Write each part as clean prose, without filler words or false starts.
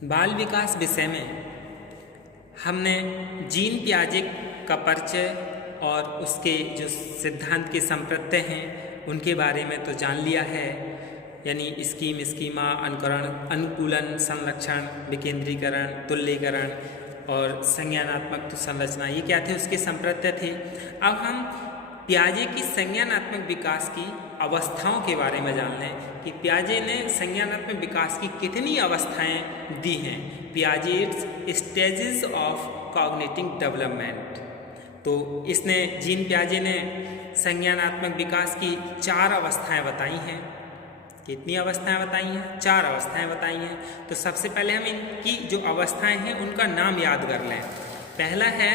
बाल विकास विषय में हमने जीन पियाजे का परिचय और उसके जो सिद्धांत के संप्रत्यय हैं उनके बारे में तो जान लिया है, यानी स्कीम, स्कीमा, अनुकरण, अनुकूलन, संरक्षण, विकेंद्रीकरण, तुल्यीकरण और संज्ञानात्मक संरचना, ये क्या थे, उसके संप्रत्यय थे। अब हम पियाजे की संज्ञानात्मक विकास की अवस्थाओं के बारे में जान लें कि पियाजे ने संज्ञानात्मक विकास की कितनी अवस्थाएं दी हैं। Piaget's stages of cognitive development. तो इसने जीन पियाजे ने संज्ञानात्मक विकास की 4 अवस्थाएं बताई हैं। कितनी अवस्थाएं बताई हैं? 4 अवस्थाएं बताई हैं। तो सबसे पहले हम इनकी जो अवस्थाएं हैं उनका नाम याद कर लें। पहला है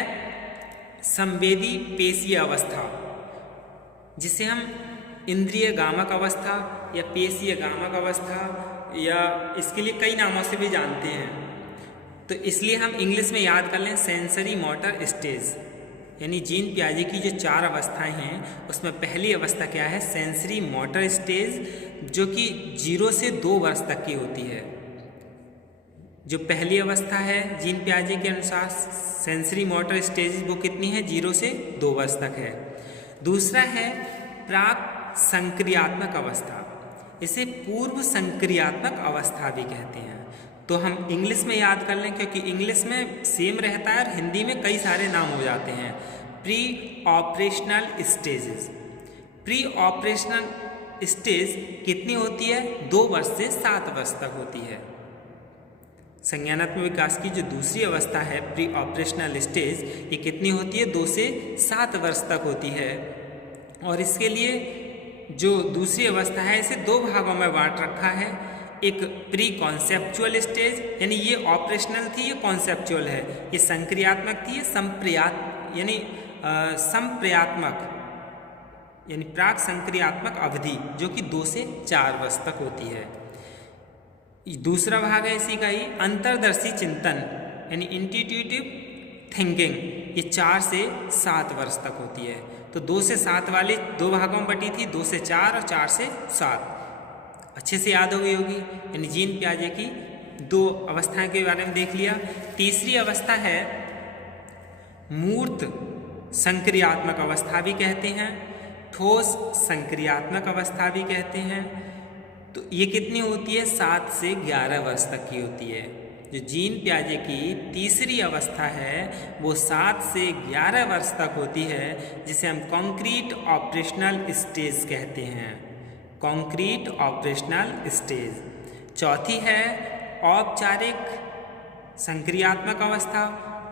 संवेदी पेशीय अवस्था, जिसे हम इंद्रिय गामक अवस्था या पेशीय गामक अवस्था या इसके लिए कई नामों से भी जानते हैं। तो इसलिए हम इंग्लिश में याद कर लें सेंसरी मोटर स्टेज। यानी जीन पियाजे की जो 4 अवस्थाएं हैं उसमें पहली अवस्था क्या है? सेंसरी मोटर स्टेज, जो कि 0 से 2 वर्ष तक की होती है। जो पहली अवस्था है जीन पियाजे के अनुसार सेंसरी मोटर स्टेज, वो कितनी है? 0 से 2 वर्ष तक है। दूसरा है प्राक संक्रियात्मक अवस्था, इसे पूर्व संक्रियात्मक अवस्था भी कहते हैं। तो हम इंग्लिश में याद कर लें, क्योंकि इंग्लिश में सेम रहता है और हिंदी में कई सारे नाम हो जाते हैं। Pre operational stages. Pre operational stage कितनी होती है? 2 वर्ष से 7 वर्ष तक होती है। संज्ञानात्मक विकास की जो दूसरी अवस्था है प्री ऑपरेशनल स्टेज, ये कितनी होती है? 2 से 7 वर्ष तक होती है। और इसके लिए जो दूसरी अवस्था है इसे 2 भागों में बांट रखा है। एक प्री कॉन्सेप्चुअल स्टेज, यानी ये ऑपरेशनल थी, ये कॉन्सेप्चुअल है। ये संक्रियात्मक थी, ये संप्रयात्मक यानी प्राक संक्रियात्मक अवधि, जो कि 2 से 4 वर्ष तक होती है। दूसरा भाग है इसी का ही अंतर्दर्शी चिंतन, यानी इंट्यूटिव थिंकिंग, ये 4 से 7 वर्ष तक होती है। तो 2 से 7 वाली 2 भागों में बटी थी, 2 से 4 और 4 से 7। अच्छे से याद हो गई होगी। यानी जीन पियाजे की 2 अवस्थाएं के बारे में देख लिया। तीसरी अवस्था है मूर्त संक्रियात्मक अवस्था भी कहते हैं, ठोस संक्रियात्मक अवस्था भी कहते हैं। तो ये कितनी होती है? 7 से 11 वर्ष तक की होती है। जो जीन पियाजे की तीसरी अवस्था है वो 7 से 11 वर्ष तक होती है, जिसे हम कॉन्क्रीट ऑपरेशनल स्टेज कहते हैं। Concrete operational stage. चौथी है औपचारिक संक्रियात्मक अवस्था,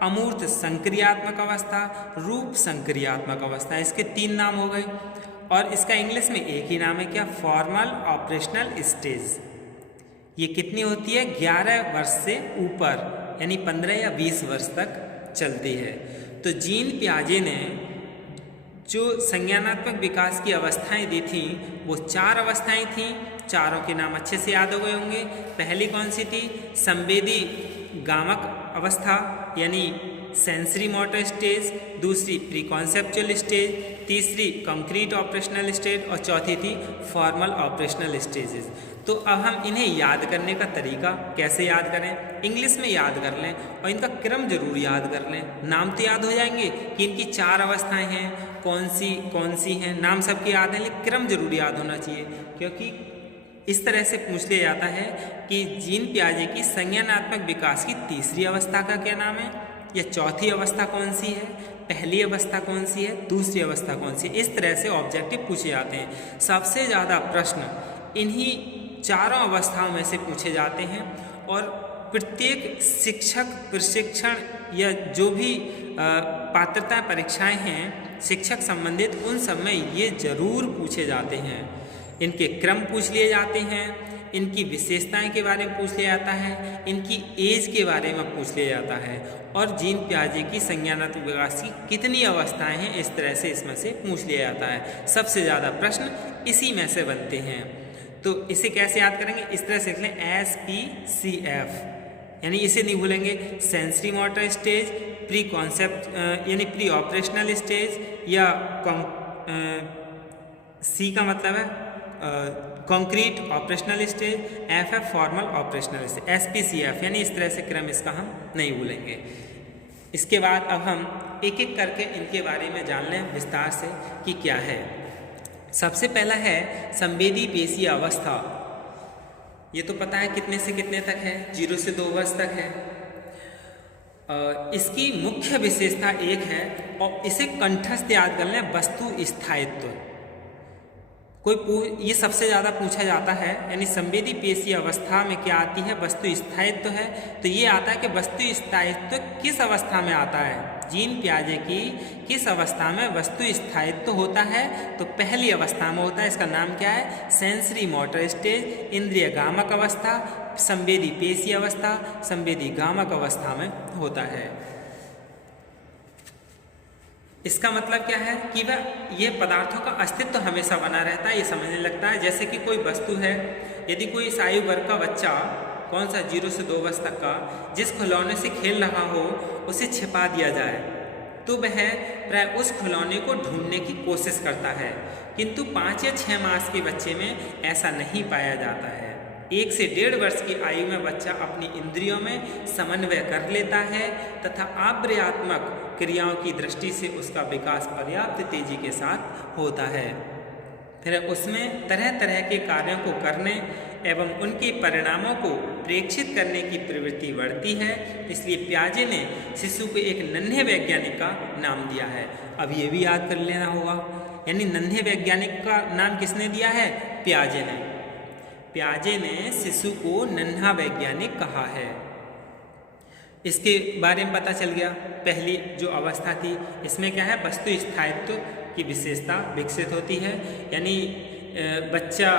अमूर्त संक्रियात्मक अवस्था, रूप संक्रियात्मक अवस्था। इसके 3 नाम हो गए और इसका इंग्लिश में एक ही नाम है, क्या? Formal operational stage. ये कितनी होती है? 11 वर्ष से ऊपर, यानी 15 या 20 वर्ष तक चलती है। तो जीन पियाजे ने जो संज्ञानात्मक विकास की अवस्थाएं दी थी वो 4 अवस्थाएं थीं। चारों के नाम अच्छे से याद हो गए होंगे। पहली कौन सी थी? संवेदी गामक अवस्था, यानी सेंसरी मोटर स्टेज। दूसरी प्री कॉन्सेप्चुअल स्टेज। तीसरी कंक्रीट ऑपरेशनल स्टेज और चौथी थी फॉर्मल ऑपरेशनल स्टेजेस। तो अब हम इन्हें याद करने का तरीका कैसे याद करें? इंग्लिश में याद कर लें और इनका क्रम जरूर याद कर लें। नाम तो याद हो जाएंगे कि इनकी 4 अवस्थाएं हैं, कौन सी हैं, नाम सबके याद हैं, लेकिन क्रम जरूर याद होना चाहिए। क्योंकि इस तरह से पूछ लिया जाता है कि जीन पियाजे की संज्ञानात्मक विकास की तीसरी अवस्था का क्या नाम है, या चौथी अवस्था कौन सी है, पहली अवस्था कौन सी है, दूसरी अवस्था कौन सी है। इस तरह से ऑब्जेक्टिव पूछे जाते हैं। सबसे ज़्यादा प्रश्न इन्हीं 4 अवस्थाओं में से पूछे जाते हैं और प्रत्येक शिक्षक प्रशिक्षण या जो भी पात्रता परीक्षाएं हैं शिक्षक संबंधित, उन सब में ये जरूर पूछे जाते हैं। इनके क्रम पूछ लिए जाते हैं, इनकी विशेषताएं के बारे में पूछ लिया जाता है, इनकी एज के बारे में पूछ लिया जाता है, और जीन पियाजे की संज्ञानात्मक विकास की कितनी अवस्थाएं हैं, इस तरह से इसमें से पूछ लिया जाता है। सबसे ज़्यादा प्रश्न इसी में से बनते हैं। तो इसे कैसे याद करेंगे? इस तरह से लिख लें SPCF, यानी इसे नहीं भूलेंगे। Sensory motor stage, pre concept यानी प्री ऑपरेशनल स्टेज, या सी का मतलब है concrete operational stage, FF formal operational stage, SPCF, यानी इस तरह से क्रम इसका हम नहीं भूलेंगे। इसके बाद अब हम एक एक करके इनके बारे में जान लें विस्तार से कि क्या है। सबसे पहला है संवेदी पेशीय अवस्था। ये तो पता है कितने से कितने तक है, 0 से 2 वर्ष तक है। इसकी मुख्य विशेषता एक है और इसे कंठस्थ याद कर लें, वस्तु स्थायित्व। ये सबसे ज़्यादा पूछा जाता है, यानी संवेदी पेशीय अवस्था में क्या आती है, वस्तु स्थायित्व है। तो ये आता है कि वस्तु स्थायित्व किस अवस्था में आता है, जीन पियाजे की किस अवस्था में वस्तु स्थायित्व होता है। तो पहली अवस्था में होता है, इसका नाम क्या है, सेंसरी मोटर स्टेज, इंद्रिय गामक अवस्था, संवेदी पेशीय अवस्था, संवेदी गामक अवस्था में होता है। इसका मतलब क्या है कि वह ये पदार्थों का अस्तित्व हमेशा बना रहता है, ये समझने लगता है। जैसे कि कोई वस्तु है, यदि कोई इस आयु वर्ग का बच्चा, कौन सा 0 से 2 वर्ष तक का, जिस खिलौने से खेल रहा हो उसे छिपा दिया जाए तो वह प्राय उस खिलौने को ढूंढने की कोशिश करता है, किंतु 5 या 6 मास के बच्चे में ऐसा नहीं पाया जाता है। 1 से 1.5 वर्ष की आयु में बच्चा अपनी इंद्रियों में समन्वय कर लेता है तथा आव्रयात्मक क्रियाओं की दृष्टि से उसका विकास पर्याप्त तेजी के साथ होता है। फिर उसमें तरह तरह के कार्यों को करने एवं उनके परिणामों को प्रेक्षित करने की प्रवृत्ति बढ़ती है। इसलिए पियाजे ने शिशु को एक नन्हे वैज्ञानिक का नाम दिया है। अब ये भी याद कर लेना होगा, यानी नन्हे वैज्ञानिक का नाम किसने दिया है, पियाजे ने। पियाजे ने शिशु को नन्हा वैज्ञानिक कहा है। इसके बारे में पता चल गया। पहली जो अवस्था थी इसमें क्या है, वस्तु स्थायित्व की विशेषता विकसित होती है, यानी बच्चा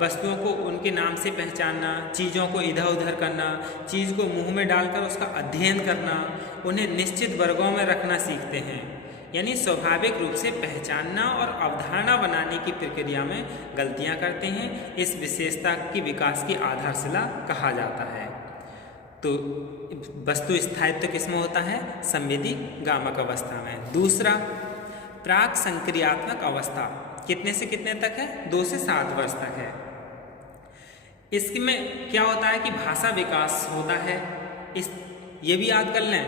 वस्तुओं को उनके नाम से पहचानना, चीज़ों को इधर उधर करना, चीज़ को मुंह में डालकर उसका अध्ययन करना, उन्हें निश्चित वर्गों में रखना सीखते हैं, यानी स्वाभाविक रूप से पहचानना और अवधारणा बनाने की प्रक्रिया में गलतियां करते हैं। इस विशेषता की विकास की आधारशिला कहा जाता है। तो वस्तु स्थायित्व किसमें होता है, संवेदी गामक अवस्था में। दूसरा प्राक संक्रियात्मक अवस्था, कितने से कितने तक है, 2 से 7 वर्ष तक है। इसमें क्या होता है कि भाषा विकास होता है। ये भी याद कर लें,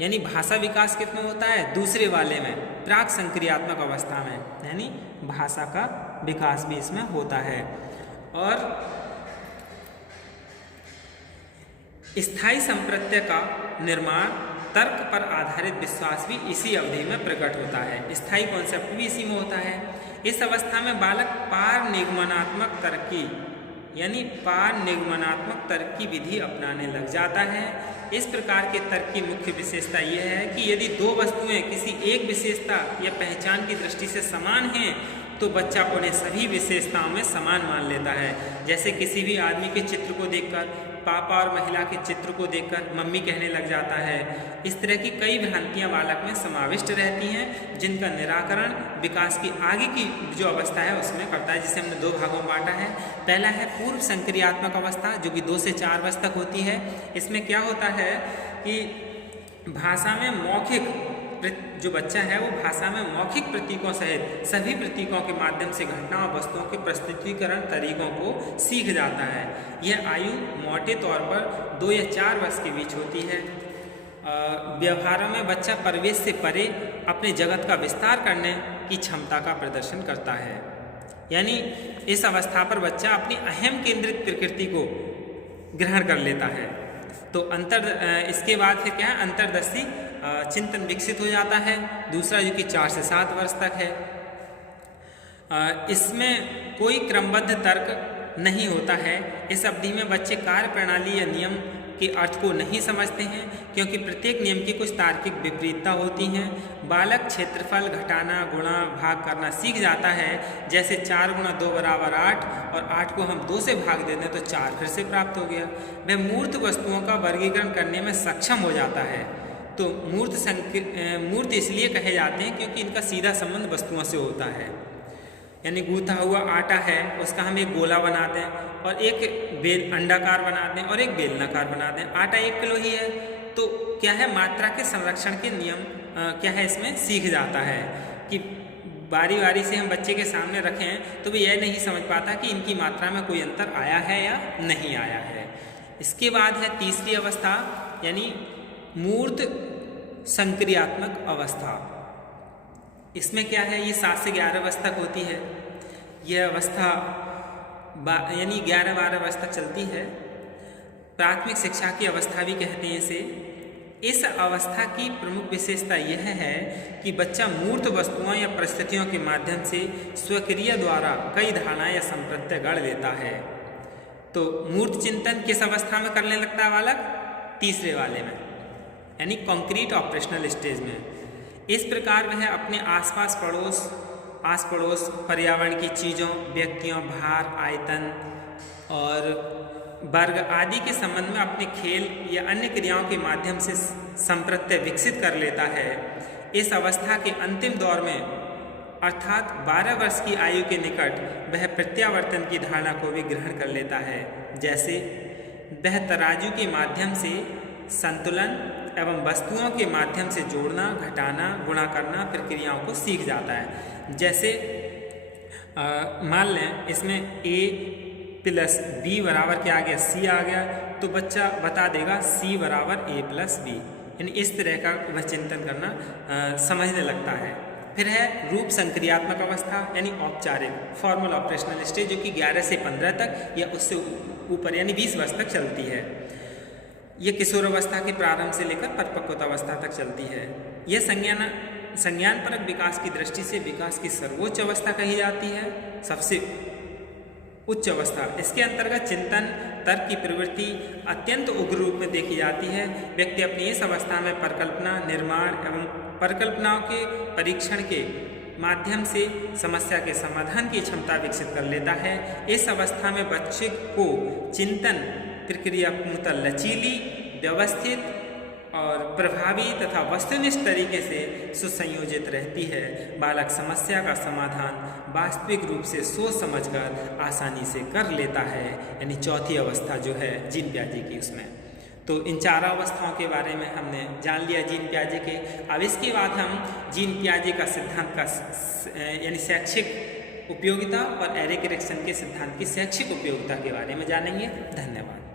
यानी भाषा विकास कितने होता है, दूसरे वाले में, प्राक संक्रियात्मक अवस्था में, यानी भाषा का विकास भी इसमें होता है। और स्थायी संप्रत्यय का निर्माण, तर्क पर आधारित विश्वास भी इसी अवधि में प्रकट होता है। स्थायी कॉन्सेप्ट भी इसी में होता है। इस अवस्था में बालक पार निगमनात्मक तर्क की, यानी पार निगमनात्मक तर्क की विधि अपनाने लग जाता है। इस प्रकार के तर्क की मुख्य विशेषता यह है कि यदि 2 वस्तुएं किसी एक विशेषता या पहचान की दृष्टि से समान हैं तो बच्चा उन्हें सभी विशेषताओं में समान मान लेता है। जैसे किसी भी आदमी के चित्र को देखकर, पापा और महिला के चित्र को देखकर मम्मी कहने लग जाता है। इस तरह की कई भ्रांतियां बालक में समाविष्ट रहती हैं, जिनका निराकरण विकास की आगे की जो अवस्था है उसमें करता है, जिसे हमने 2 भागों में बांटा है। पहला है पूर्व संक्रियात्मक अवस्था, जो कि 2 से 4 वर्ष तक होती है। इसमें क्या होता है कि भाषा में मौखिक, जो बच्चा है वो भाषा में मौखिक प्रतीकों सहित सभी प्रतीकों के माध्यम से घटना और वस्तुओं के प्रस्तुतीकरण तरीकों को सीख जाता है। यह आयु मोटे तौर पर 2 या 4 वर्ष के बीच होती है। व्यवहारों में बच्चा परिवेश से परे अपने जगत का विस्तार करने की क्षमता का प्रदर्शन करता है, यानी इस अवस्था पर बच्चा अपनी अहम केंद्रित प्रकृति को ग्रहण कर लेता है। तो इसके बाद फिर क्या है, अंतर्दृष्टि चिंतन विकसित हो जाता है। दूसरा जो कि 4 से 7 वर्ष तक है। इसमें कोई क्रमबद्ध तर्क नहीं होता है। इस अवधि में बच्चे कार्य प्रणाली या नियम के अर्थ को नहीं समझते हैं, क्योंकि प्रत्येक नियम की कुछ तार्किक विपरीतता होती हैं। बालक क्षेत्रफल घटाना, गुणा, भाग करना सीख जाता है। जैसे 4 गुणा 2 बराबर 8, और 8 को हम 2 से भाग दे दें तो 4 फिर से प्राप्त हो गया। वह मूर्त वस्तुओं का वर्गीकरण करने में सक्षम हो जाता है। तो मूर्त इसलिए कहे जाते हैं क्योंकि इनका सीधा संबंध वस्तुओं से होता है। यानी गूंथा हुआ आटा है, उसका हम एक गोला बना दें और एक अंडाकार बना दें और एक बेलनाकार बना दें। आटा 1 किलो ही है, तो क्या है, मात्रा के संरक्षण के नियम क्या है इसमें सीख जाता है कि बारी बारी से हम बच्चे के सामने रखें तो वो यह नहीं समझ पाता कि इनकी मात्रा में कोई अंतर आया है या नहीं आया है। इसके बाद है तीसरी अवस्था यानी मूर्त संक्रियात्मक अवस्था। इसमें क्या है, ये 7 से 11 वर्ष तक होती है। यह अवस्था यानी 11-12 वर्ष तक चलती है। प्राथमिक शिक्षा की अवस्था भी कहते हैं इसे। इस अवस्था की प्रमुख विशेषता यह है कि बच्चा मूर्त वस्तुओं या परिस्थितियों के माध्यम से स्वक्रिया द्वारा कई धारणाएं या संप्रत्यय गढ़ लेता है। तो मूर्त चिंतन किस अवस्था में करने लगता है बालक? तीसरे वाले में, यानी कॉन्क्रीट ऑपरेशनल स्टेज में। इस प्रकार वह अपने आस पड़ोस पर्यावरण की चीज़ों, व्यक्तियों, भार, आयतन और वर्ग आदि के संबंध में अपने खेल या अन्य क्रियाओं के माध्यम से संप्रत्यय विकसित कर लेता है। इस अवस्था के अंतिम दौर में अर्थात 12 वर्ष की आयु के निकट वह प्रत्यावर्तन की धारणा को भी ग्रहण कर लेता है। जैसे वह तराजू के माध्यम से संतुलन एवं वस्तुओं के माध्यम से जोड़ना, घटाना, गुणा करना प्रक्रियाओं को सीख जाता है। जैसे मान लें इसमें a + b बराबर क्या आ गया, c आ गया, तो बच्चा बता देगा c बराबर a + b, यानी इस तरह का वह चिंतन करना समझने लगता है। फिर है रूप संक्रियात्मक अवस्था यानी औपचारिक फॉर्मल ऑपरेशनल स्टेज, जो कि 11 से 15 तक या उससे ऊपर यानी 20 वर्ष तक चलती है। यह किशोर अवस्था के प्रारंभ से लेकर परिपक्वता अवस्था तक चलती है। यह संज्ञानपरक विकास की दृष्टि से विकास की सर्वोच्च अवस्था कही जाती है, सबसे उच्च अवस्था। इसके अंतर्गत चिंतन, तर्क की प्रवृत्ति अत्यंत उग्र रूप में देखी जाती है। व्यक्ति अपनी इस अवस्था में परिकल्पना, निर्माण एवं परिकल्पनाओं के परीक्षण के माध्यम से समस्या के समाधान की क्षमता विकसित कर लेता है। इस अवस्था में बच्चे को चिंतन प्रक्रिया पूर्णतः लचीली, व्यवस्थित और प्रभावी तथा वस्तुनिष्ठ तरीके से सुसंयोजित रहती है। बालक समस्या का समाधान वास्तविक रूप से सोच समझकर आसानी से कर लेता है, यानी चौथी अवस्था जो है जीन पियाजे की उसमें। तो इन 4 अवस्थाओं के बारे में हमने जान लिया जीन पियाजे के। अब इसके बाद हम जीन पियाजे का सिद्धांत का यानी शैक्षिक उपयोगिता और एरिक एरिक्सन के सिद्धांत की शैक्षिक उपयोगिता के बारे में जानेंगे। धन्यवाद।